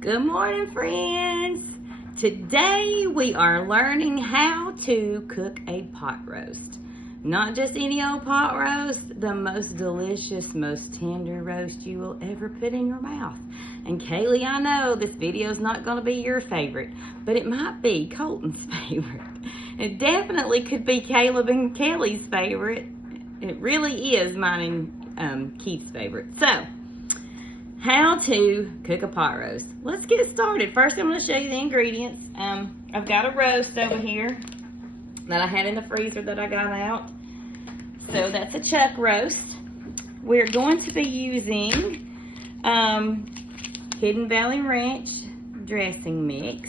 Good morning, friends. Today we are learning how to cook a pot roast. Not just any old pot roast, the most delicious, most tender roast you will ever put in your mouth. And Kaylee, I know this video is not going to be your favorite, but it might be Colton's favorite. It definitely could be Caleb and Kelly's favorite. It really is mine and Keith's favorite. So, how to cook a pot roast. Let's get started. First, I'm going to show you the ingredients. I've got a roast over here that I had in the freezer that I got out. So that's a chuck roast. We're going to be using Hidden Valley Ranch dressing mix,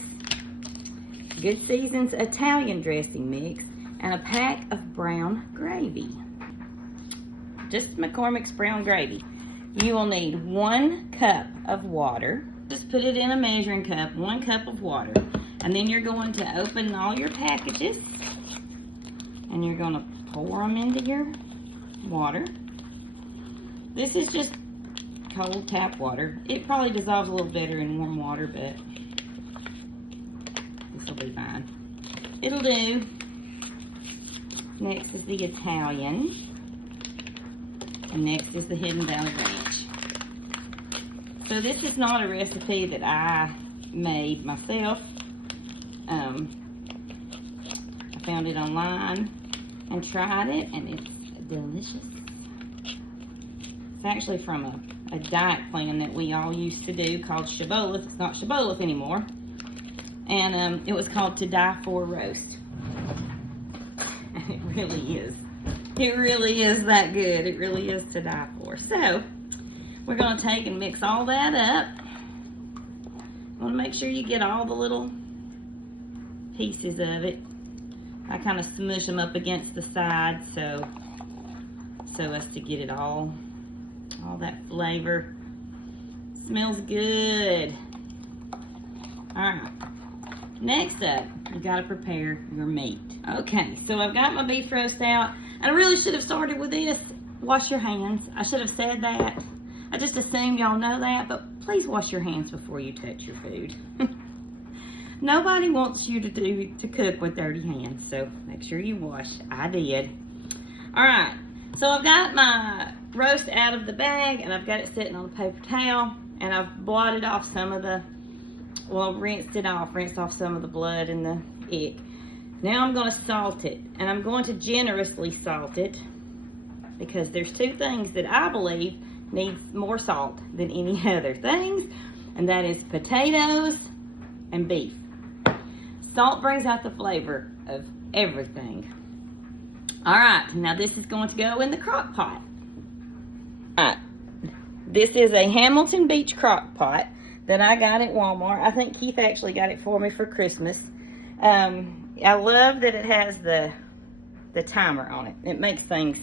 Good Seasons Italian dressing mix, and a pack of brown gravy. Just McCormick's brown gravy. You will need 1 cup of water. Just put it in a measuring cup, 1 cup of water. And then you're going to open all your packages and you're going to pour them into your water. This is just cold tap water. It probably dissolves a little better in warm water, but this will be fine. It'll do. Next is the Italian. And next is the Hidden Valley Ranch. So this is not a recipe that I made myself. I found it online and tried it, and it's delicious. It's actually from a diet plan that we all used to do called Shibboleth. It's not Shibboleth anymore. And it was called To Die For Roast. And it really is. It really is that good. It really is to die for. So, we're going to take and mix all that up. You want to make sure you get all the little pieces of it. I kind of smush them up against the side so as to get it all that flavor. Smells good. Alright. Next up, you got to prepare your meat. Okay, so I've got my beef roast out. I really should have started with this. Wash your hands. I should have said that. I just assumed y'all know that, but please wash your hands before you touch your food. Nobody wants you to cook with dirty hands, so make sure you wash. I did. All right, so I've got my roast out of the bag, and I've got it sitting on a paper towel, and I've blotted off some of the, rinsed off some of the blood and the ick. Now I'm going to salt it, and I'm going to generously salt it because there's 2 things that I believe need more salt than any other things, and that is potatoes and beef. Salt brings out the flavor of everything. All right, now this is going to go in the crock pot. All right, this is a Hamilton Beach crock pot that I got at Walmart. I think Keith actually got it for me for Christmas. I love that it has the timer on it. It makes things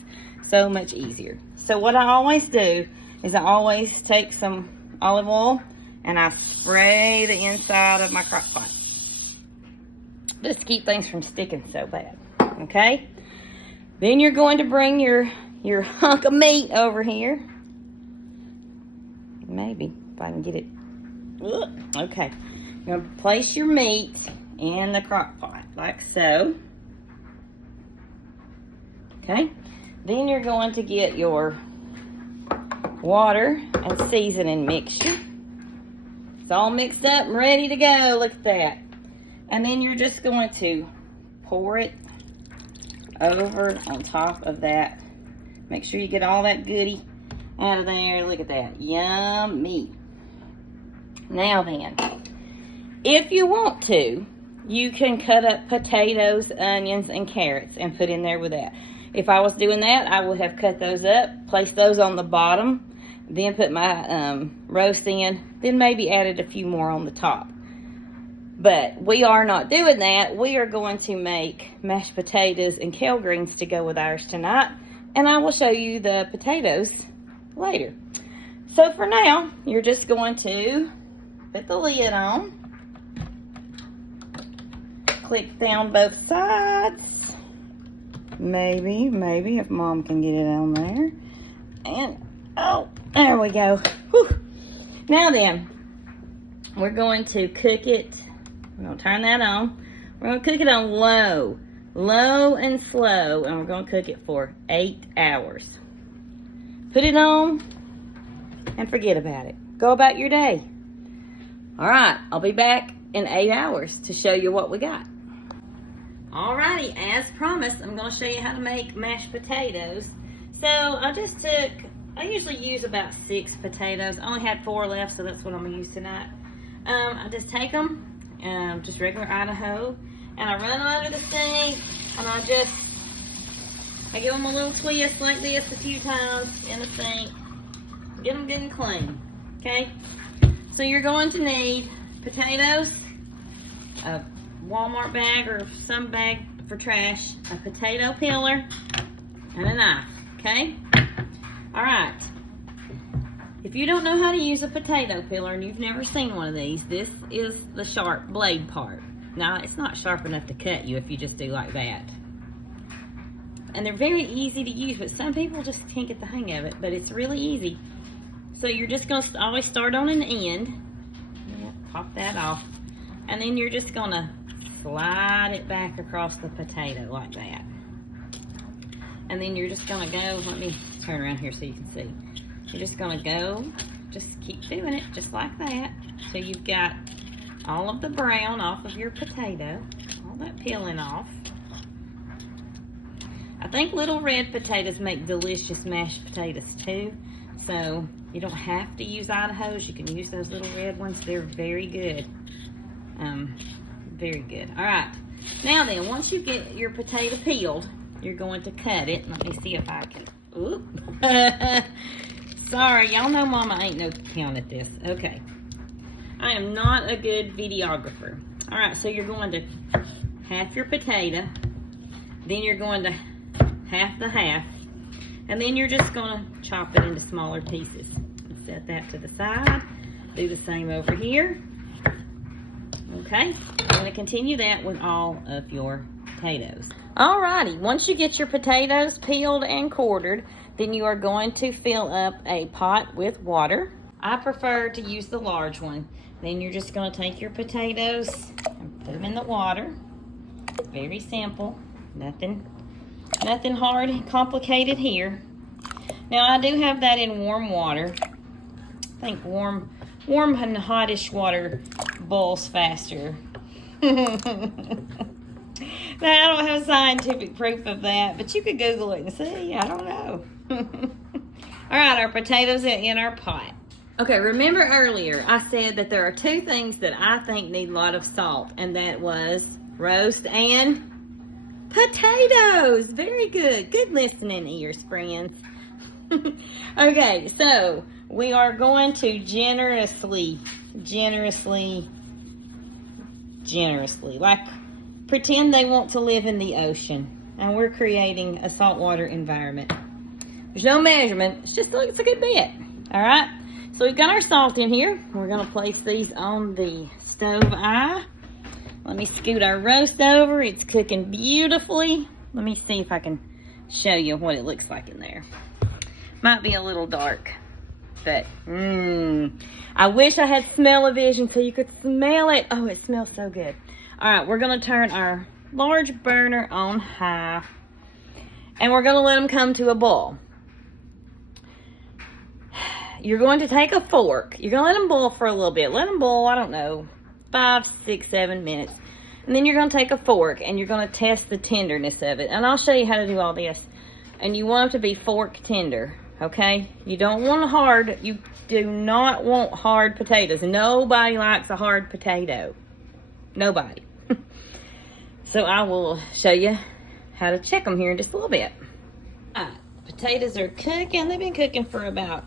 so much easier. So what I always do is I always take some olive oil and I spray the inside of my crock pot. Just to keep things from sticking so bad. Okay? Then you're going to bring your hunk of meat over here. Maybe, if I can get it. Okay. You're going to place your meat in the crock pot, like so. Okay, then you're going to get your water and seasoning mixture. It's all mixed up and ready to go. Look at that. And then you're just going to pour it over on top of that. Make sure you get all that goodie out of there. Look at that. Yummy. Now then, if you want to, you can cut up potatoes, onions, and carrots and put in there with that. If I was doing that, I would have cut those up, placed those on the bottom, then put my roast in, then maybe added a few more on the top. But we are not doing that. We are going to make mashed potatoes and kale greens to go with ours tonight, and I will show you the potatoes later. So for now, you're just going to put the lid on. Click down both sides. Maybe if Mom can get it on there. And, oh, there we go. Whew. Now then, we're going to cook it. We're going to turn that on. We're going to cook it on low and slow, and we're going to cook it for 8 hours. Put it on and forget about it. Go about your day. All right, I'll be back in 8 hours to show you what we got. Alrighty, as promised, I'm going to show you how to make mashed potatoes. So I usually use about 6 potatoes. I only had 4 left, so that's what I'm going to use tonight. I just take them, just regular Idaho, and I run them under the sink, and I give them a little twist like this a few times in the sink. Get them good and clean, okay? So you're going to need potatoes, a Walmart bag or some bag for trash, a potato peeler, and a knife, okay? All right. If you don't know how to use a potato peeler and you've never seen one of these, this is the sharp blade part. Now, it's not sharp enough to cut you if you just do like that. And they're very easy to use, but some people just can't get the hang of it, but it's really easy. So you're just going to always start on an end. Pop that off. And then you're just going to slide it back across the potato like that. And then you're just going to go, let me turn around here so you can see. You're just going to go, just keep doing it just like that. So you've got all of the brown off of your potato, all that peeling off. I think little red potatoes make delicious mashed potatoes too. So you don't have to use Idaho's. You can use those little red ones. They're very good. Very good. All right. Now then, once you get your potato peeled, you're going to cut it. Let me see if I can. Oop. Sorry, y'all know Mama ain't no count at this. Okay. I am not a good videographer. All right, so you're going to half your potato. Then you're going to half the half. And then you're just going to chop it into smaller pieces. Set that to the side. Do the same over here. Okay, I'm going to continue that with all of your potatoes. Alrighty, once you get your potatoes peeled and quartered, then you are going to fill up a pot with water. I prefer to use the large one. Then you're just going to take your potatoes and put them in the water. Very simple. Nothing hard and complicated here. Now I do have that in warm water. I think warm and hottish water boils faster. Now, I don't have scientific proof of that, but you could Google it and see. I don't know. All right, our potatoes are in our pot. Okay, remember earlier I said that there are 2 things that I think need a lot of salt, and that was roast and potatoes. Very good. Good listening ears, friends. Okay, so we are going to generously, like pretend they want to live in the ocean, and we're creating a saltwater environment. There's no measurement, it's a good bit. All right, so we've got our salt in here. We're going to place these on the stove eye. Let me scoot our roast over. It's cooking beautifully. Let me see if I can show you what it looks like in there. Might be a little dark, but I wish I had smell-o-vision so you could smell it. Oh, it smells so good. All right, we're going to turn our large burner on high, and we're going to let them come to a boil. You're going to take a fork. You're going to let them boil for a little bit. Let them boil, I don't know, 5, 6, 7 minutes. And then you're going to take a fork, and you're going to test the tenderness of it. And I'll show you how to do all this. And you want them to be fork tender, okay? You don't want hard. You do not want hard potatoes. Nobody likes a hard potato. Nobody. So I will show you how to check them here in just a little bit. All right, potatoes are cooking. They've been cooking for about,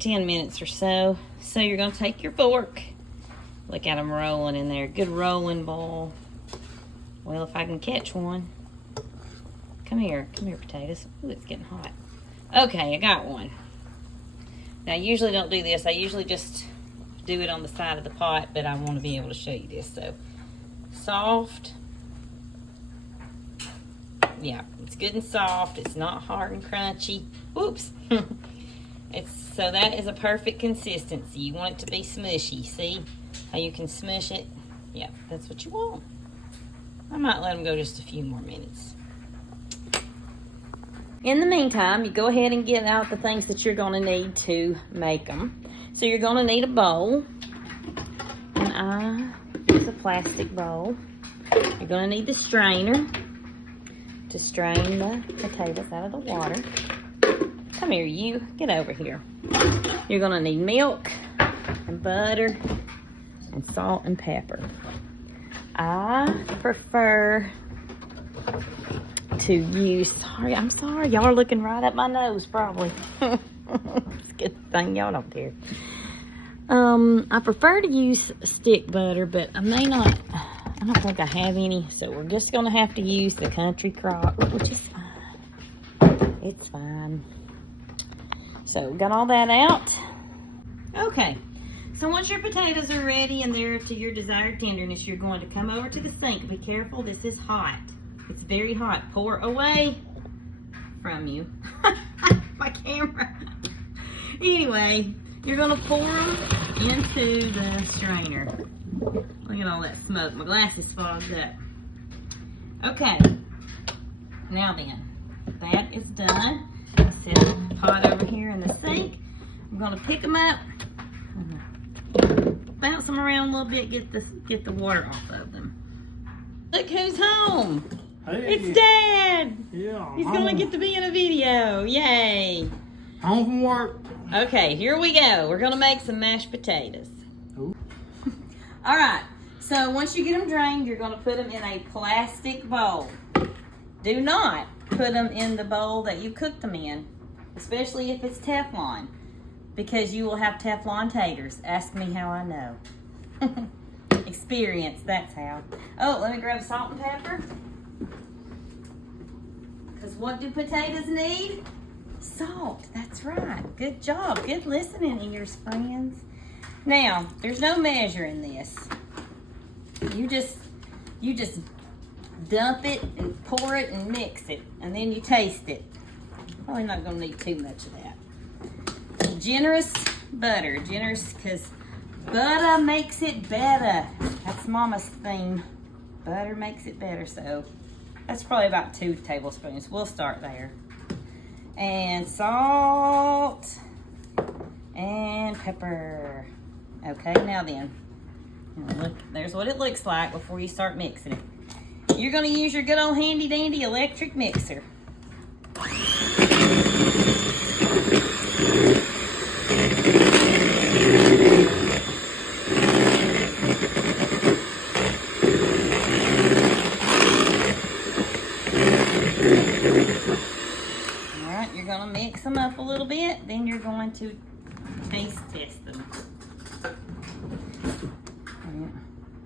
10 minutes or so. So you're going to take your fork. Look at them rolling in there. Good rolling bowl. Well, if I can catch one. Come here, potatoes. Ooh, it's getting hot. Okay, I got one. Now, I usually don't do this. I usually just do it on the side of the pot, but I want to be able to show you this. So, soft. Yeah, it's good and soft. It's not hard and crunchy. Whoops. So that is a perfect consistency. You want it to be smushy. See how you can smush it? Yeah, that's what you want. I might let them go just a few more minutes. In the meantime, you go ahead and get out the things that you're going to need to make them. So you're going to need a bowl. And I use a plastic bowl. You're going to need the strainer to strain the potatoes out of the water. Come here, you. Get over here. You're going to need milk and butter and salt and pepper. I prefer to use, I'm sorry, y'all are looking right up my nose probably. It's a good thing y'all don't care. I prefer to use stick butter, but I don't think I have any, so we're just gonna have to use the country crock, which is fine. It's fine. So, got all that out. Okay, so once your potatoes are ready and they're to your desired tenderness, you're going to come over to the sink. Be careful, this is hot. It's very hot. Pour away from you. My camera. Anyway, you're gonna pour them into the strainer. Look at all that smoke. My glass is fogged up. Okay. Now then, that is done. I set the pot over here in the sink. I'm gonna pick them up, bounce them around a little bit, get the water off of them. Look who's home. Hey. It's Dad. Yeah. He's gonna get to be in a video. Yay. Home from work. Okay, here we go. We're gonna make some mashed potatoes. Ooh. All right. So once you get them drained, you're gonna put them in a plastic bowl. Do not put them in the bowl that you cooked them in, especially if it's Teflon, because you will have Teflon taters. Ask me how I know. Experience, that's how. Oh, let me grab salt and pepper. Because what do potatoes need? Salt, that's right. Good job. Good listening, ears, friends. Now, there's no measuring this. You just dump it and pour it and mix it, and then you taste it. Probably not gonna need too much of that. Generous butter, because butter makes it better. That's Mama's theme. Butter makes it better, so that's probably about 2 tablespoons. We'll start there. And salt and pepper. Okay, now then, look, there's what it looks like before you start mixing it. You're gonna use your good old handy dandy electric mixer. Alright, you're gonna mix them up a little bit, then you're going to taste test them.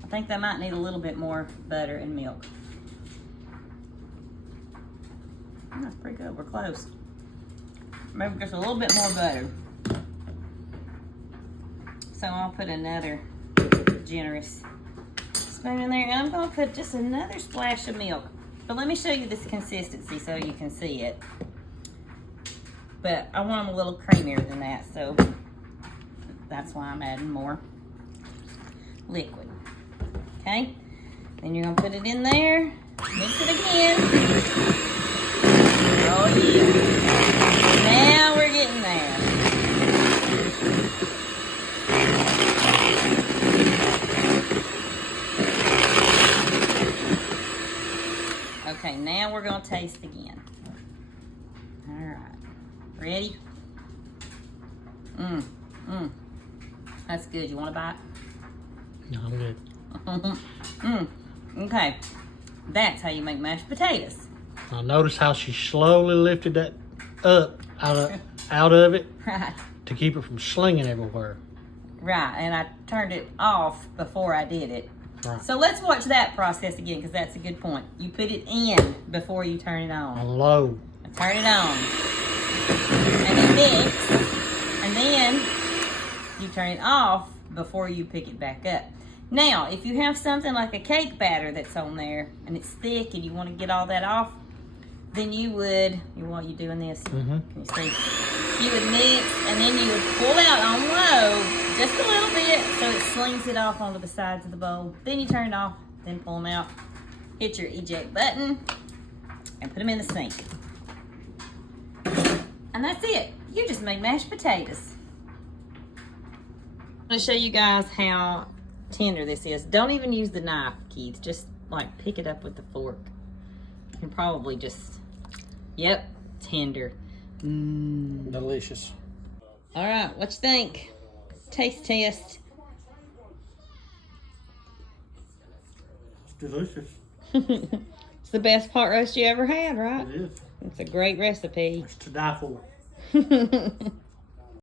I think they might need a little bit more butter and milk. That's pretty good, we're close. Maybe just a little bit more butter. So I'll put another generous spoon in there, and I'm gonna put just another splash of milk. But let me show you this consistency so you can see it. But I want them a little creamier than that, so that's why I'm adding more liquid. Okay? Then you're gonna put it in there, mix it again. Oh yeah. Now we're getting there. Okay, now we're gonna taste again. All right, ready? That's good. You want a bite? No, I'm good. Okay, that's how you make mashed potatoes. Now notice how she slowly lifted that up out of it, Right. to keep it from slinging everywhere. Right, and I turned it off before I did it. Right. So let's watch that process again, because that's a good point. You put it in before you turn it on. On low. Turn it on. And then mix. And then you turn it off before you pick it back up. Now, if you have something like a cake batter that's on there and it's thick and you want to get all that off, then you would, while you're doing this, can you see? You would mix, and then you would pull out on low, just a little bit, so it slings it off onto the sides of the bowl. Then you turn it off, then pull them out. Hit your eject button, and put them in the sink. And that's it. You just made mashed potatoes. I'm gonna show you guys how tender this is. Don't even use the knife, Keith. Just like pick it up with the fork. You can probably just, yep, tender. Delicious. All right, what you think? Taste test. It's delicious. It's the best pot roast you ever had, right? It is. It's a great recipe. It's to die for.